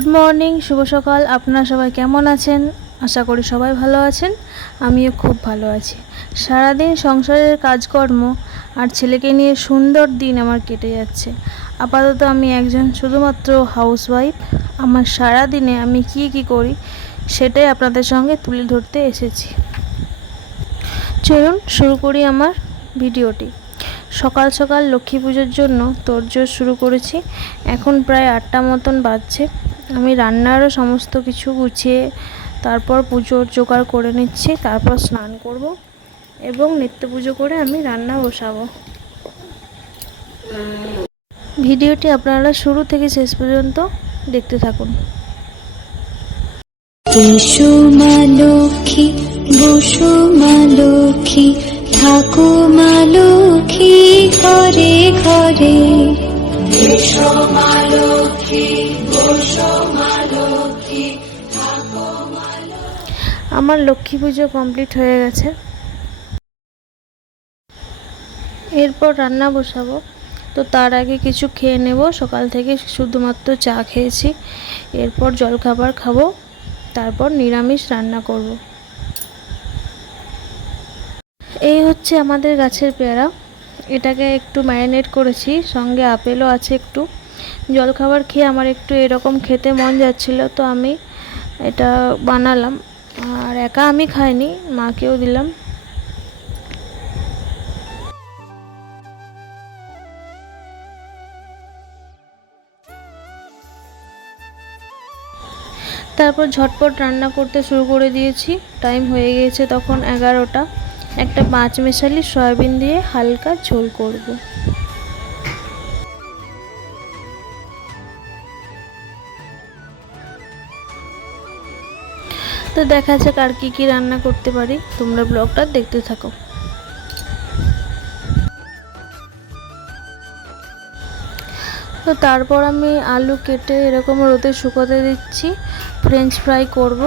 Good morning, শুভ সকাল। আপনারা সবাই কেমন আছেন? আশা করি সবাই ভালো আছেন। আমিও খুব ভালো আছি। সারাদিন সংসারের কাজকর্ম আর ছেলেকে নিয়ে সুন্দর দিন আমার কেটে যাচ্ছে। আপাতত আমি একজন শুধুমাত্র হাউসওয়াইফ। আমার সারা দিনে আমি কি করি সেটাই আপনাদের সঙ্গে তুলে ধরতে এসেছি। চলুন শুরু করি আমার ভিডিওটি। সকাল সকাল লক্ষ্মী পুজোর জন্য তোড়জোড় শুরু করেছি। এখন প্রায় 8টা মতন বাজছে। আমি রান্নারও সমস্ত কিছু গুছিয়ে তারপর পুজোর জোগাড় করে নিচ্ছি। তারপর স্নান করব এবং নিত্য পুজো করে আমি রান্না বসাবো। ভিডিওটি আপনারা শুরু থেকে শেষ পর্যন্ত দেখতে থাকুন। এসো মা লক্ষ্মী, বসো মা লক্ষ্মী, থাকো মা লক্ষ্মী ঘরে ঘরে। এসো মা লক্ষ্মী, বসো মা লক্ষ্মী, থাকো মা লক্ষ্মী। আমার লক্ষ্মী পুজো কমপ্লিট হয়ে গেছে। এরপর রান্না বসাবো। তো তার আগে কিছু খেয়ে নেব। সকাল থেকে শুধুমাত্র চা খেয়েছি। এরপর জলখাবার খাবো, তারপর নিরামিষ রান্না করব। এই হচ্ছে আমাদের গাছের পেয়ারা। এটাকে একটু ম্যারিনেট করেছি, সঙ্গে আপেলও আছে একটু। জলখাবার খেয়ে আমার একটু এরকম খেতে মন যাচ্ছিল, তো আমি এটা বানালাম। আর একা আমি খাইনি, মাকেও দিলাম। তারপর ঝটপট রান্না করতে শুরু করে দিয়েছি। টাইম হয়ে গিয়েছে তখন 11টা। একটা 5 মেশালি সয়াবিন দিয়ে হালকা ঝোল করব। তো দেখা যাক আর কি রান্না করতে পারি। তোমরা ব্লগটা দেখতে থাকো। তো তারপর আমি আলু কেটে এরকম রোদে শুকোতে দিচ্ছি। ফ্রেঞ্চ ফ্রাই করব।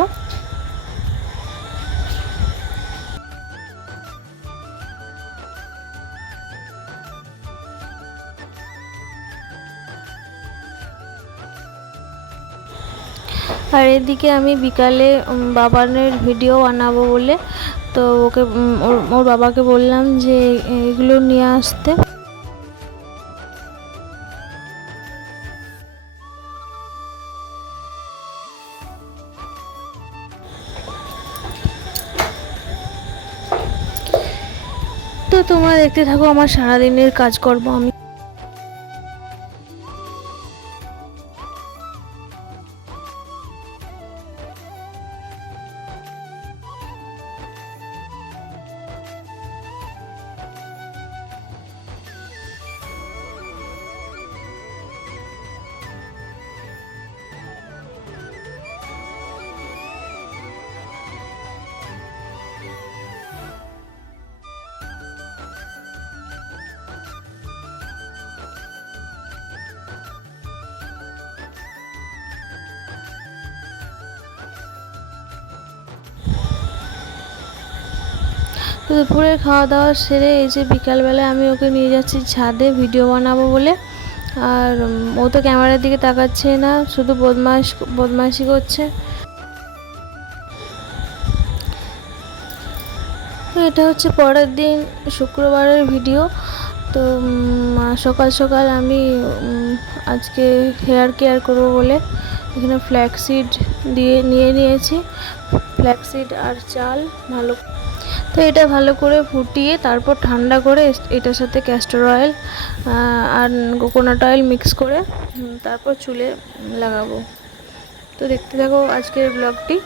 আর এদিকে আমি বিকালে বাবানের ভিডিও বানাবো বলে, তো ওকে ওর বাবাকে বললাম যে এগুলো নিয়ে আসতে। তো তোমরা দেখতে থাকো আমার সারাদিনের কাজকর্ম। আমি তো দুপুরের খাওয়া দাওয়া সেরে এই যে বিকালবেলায় আমি ওকে নিয়ে যাচ্ছি ছাদে ভিডিও বানাবো বলে। আর ও তো ক্যামেরার দিকে তাকাচ্ছে না, শুধু বদমাইশি করছে। তো এটা হচ্ছে পরের দিন শুক্রবারের ভিডিও। তো সকাল সকাল আমি আজকে হেয়ার কেয়ার করবো বলে এখানে ফ্ল্যাক্সিড নিয়ে নিয়েছি। ফ্ল্যাক্সিড আর চাল তো এটা ভালো করে ফুটিয়ে তারপর ঠান্ডা করে এটার সাথে ক্যাস্টর অয়েল আর কোকোনাট অয়েল মিক্স করে তারপর চুলে লাগাবো। তো দেখতে থাকো আজকের ব্লগটি।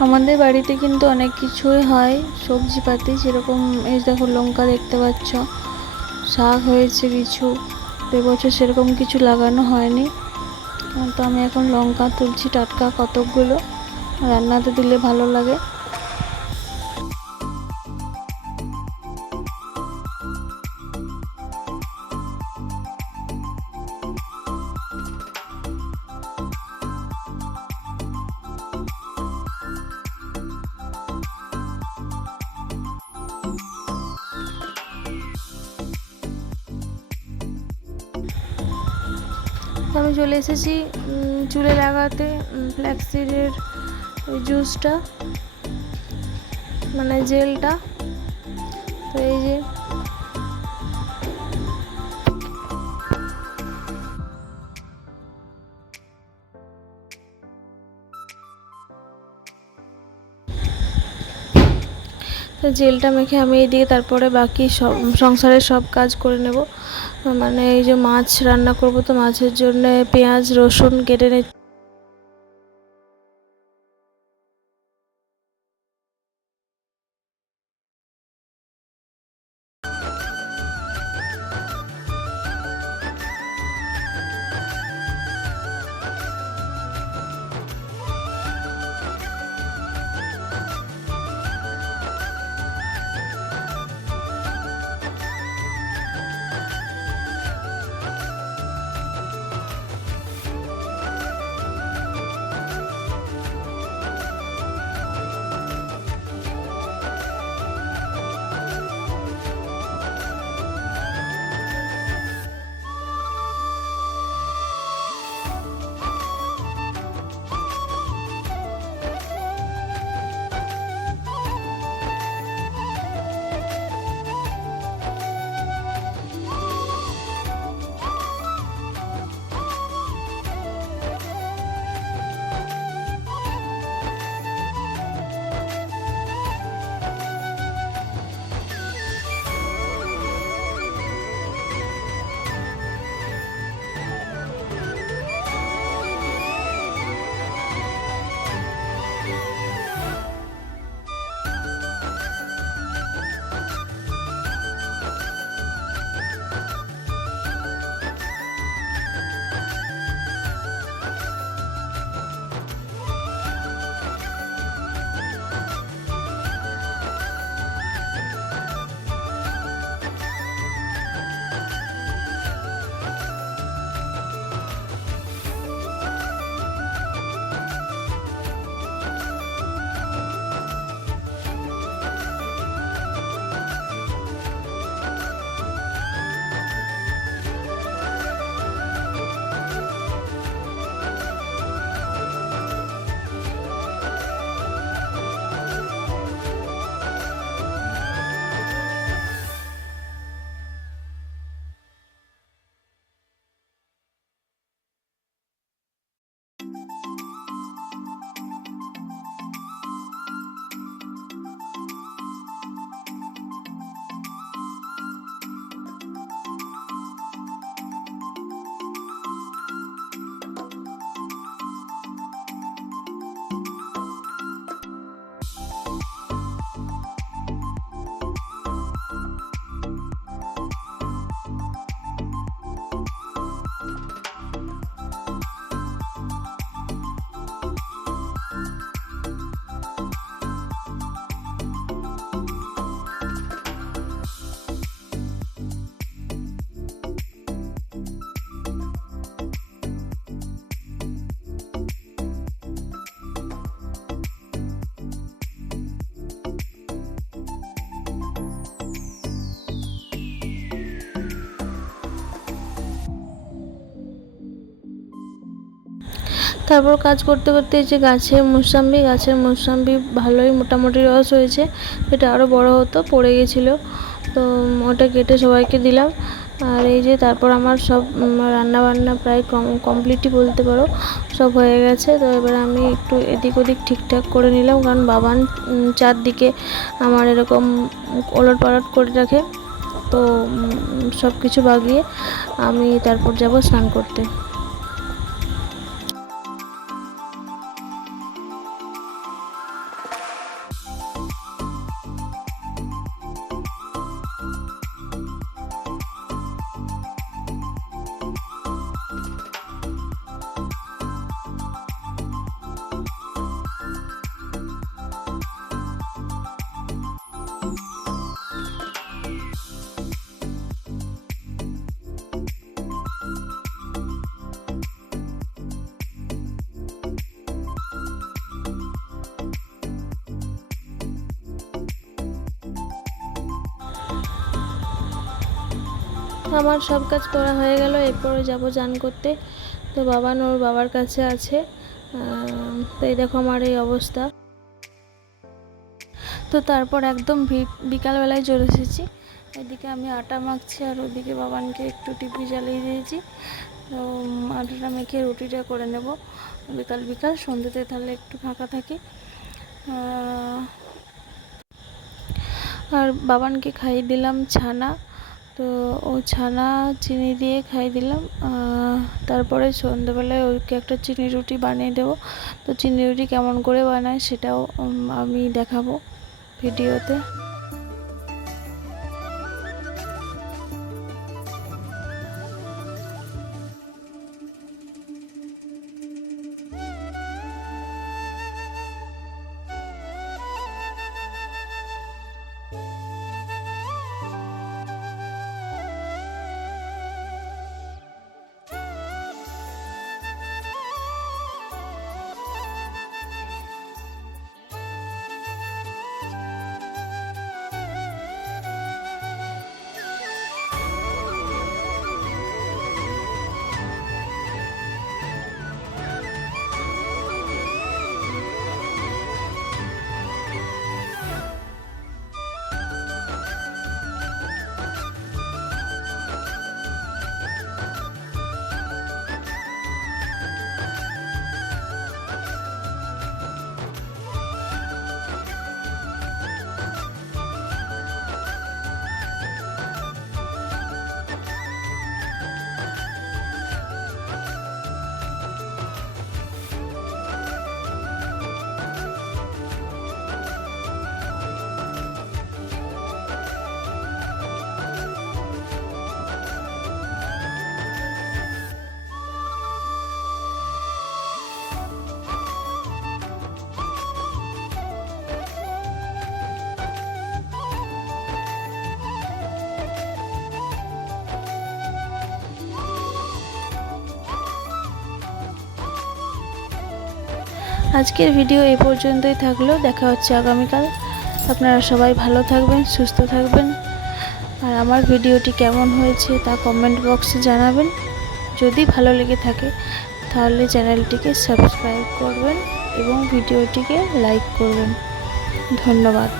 আমাদের বাড়িতে কিন্তু অনেক কিছুই হয় সবজিপাতি, যেরকম এই দেখো লঙ্কা দেখতে পাচ্ছ, শাক হয়েছে কিছু। এবছর সেরকম কিছু লাগানো হয়নি, তো আমি এখন লঙ্কা তুলছি টাটকা কতকগুলো, রান্নাতে দিলে ভালো লাগে। আমি চলে এসেছি চুলে লাগাতে ফ্ল্যাক্সিডের জুসটা, মানে জেলটা। তো এই যে তো জেলটা মেখে আমি এইদিকে তারপরে বাকি সব সংসারের সব কাজ করে নেব। মানে এই যে মাছ রান্না করব, তো মাছের জন্য পেঁয়াজ রসুন কেটে নিচ্ছি। তারপর কাজ করতে করতে যে গাছের মোসাম্বি ভালোই মোটামুটি রস হয়েছে, এটা আরও বড় হতো, পড়ে গেছিলো, তো ওটা কেটে সবাইকে দিলাম। আর এই যে তারপর আমার সব রান্না বান্না প্রায় কমপ্লিটই বলতে পারো, সব হয়ে গেছে। তো এবার আমি একটু এদিক ওদিক ঠিকঠাক করে নিলাম, কারণ বাবান চারদিকে আমার এরকম ওলট পালট করে রাখে। তো সব কিছু বাগিয়ে আমি তারপর যাব স্নান করতে। আমার সব কাজ করা হয়ে গেল, এরপরে যাব চান করতে। তো বাবান ওর বাবার কাছে আছে। তো এই দেখো আমার এই অবস্থা। তো তারপর একদম বিকালবেলায় চলে এসেছি। এদিকে আমি আটা মাখছি আর ওদিকে বাবানকে একটু টিভি চালিয়ে দিয়েছি। তো আটাটা মেখে রুটিটা করে নেব বিকাল বিকাল, সন্ধ্যেতে তাহলে একটু ফাঁকা থাকি। আর বাবানকে খাইয়ে দিলাম ছানা। তো ও ছানা চিনি দিয়ে খাইয়ে দিলাম। তারপরে সন্ধ্যেবেলায় ওকে একটা চিনি রুটি বানিয়ে দেবো। তো চিনি রুটি কেমন করে বানায় সেটাও আমি দেখাবো ভিডিওতে। আজকের ভিডিও এই পর্যন্তই থাকলো, দেখা হচ্ছে আগামীকাল। আপনারা সবাই ভালো থাকবেন, সুস্থ থাকবেন। আর আমার ভিডিওটি কেমন হয়েছে তা কমেন্ট বক্সে জানাবেন। যদি ভালো লেগে থাকে তাহলে চ্যানেলটিকে সাবস্ক্রাইব করবেন এবং ভিডিওটিকে লাইক করবেন। ধন্যবাদ।